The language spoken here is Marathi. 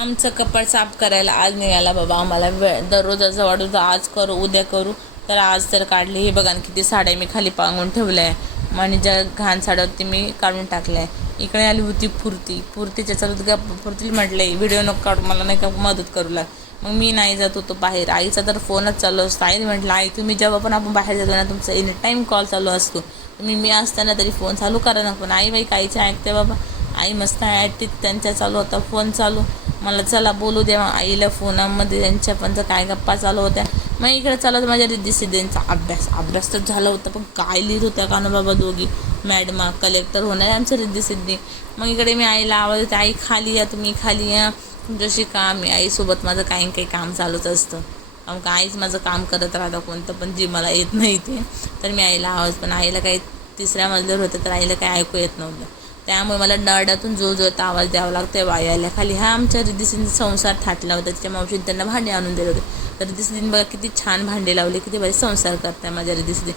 आमचं कपाट साफ करायला आज निघाला बाबा. आम्हाला वेळ दररोज असं वाटत होतं आज करू उद्या करू, तर आज तर काढली. हे बघा ना किती साड्या मी खाली पांगून ठेवल्या आहे आणि ज्या घाण साड्या होती मी काढून टाकल्या आहे. इकडे आली होती पुरतीच्या चालत का पुरतीला म्हटले व्हिडिओ नको काढू, मला नाही का मदत करू लाग. मग मी नाही जात होतो बाहेर. आईचा तर फोनच चालू असतो. आईने म्हटलं आई तुम्ही जेव्हा पण आपण बाहेर जातो ना तुमचा एनी टाईम कॉल चालू असतो, तुम्ही मी असताना तरी फोन चालू करा ना. पण आई बाई काहीचे ऐकते बाबा. आई मस्त ॲटित त्यांच्या चालू होता फोन चालू. मला चला बोलू द्या आईला फोनामध्ये त्यांच्या पण काय गप्पा चालू होत्या. मग इकडे चालत माझ्या रिद्धी सिद्धींचा अभ्यास तर झाला होता, पण काय लिहित होत्या का ना बाबा दोघी मॅडमा. कलेक्टर होणार आहे आमच्या रिद्धी सिद्धी. मग इकडे मी आईला आवाज देते आई खाली या तुम्ही खाली या तुमच्याशी काम आहे. आईसोबत माझं काही काम चालूच असतं. मग आईच माझं काम करत राहतं कोणतं पण जे मला येत नाही ते. तर मी आईला आवाज, पण आईला काही तिसऱ्या मजल्यावर होतं तर आईला काही ऐकू येत नव्हतं. त्यामुळे मला डरडातून जोरात आवाज द्यावा लागतो वायाला खाली. हा आमच्या रिद्धी संसार थाटला होता. तिच्या मावशीने त्यांना भांडे आणून दिले होते. तर रिद्धी बघा किती छान भांडे लावले, किती बरे संसार करताय माझ्या रिद्धी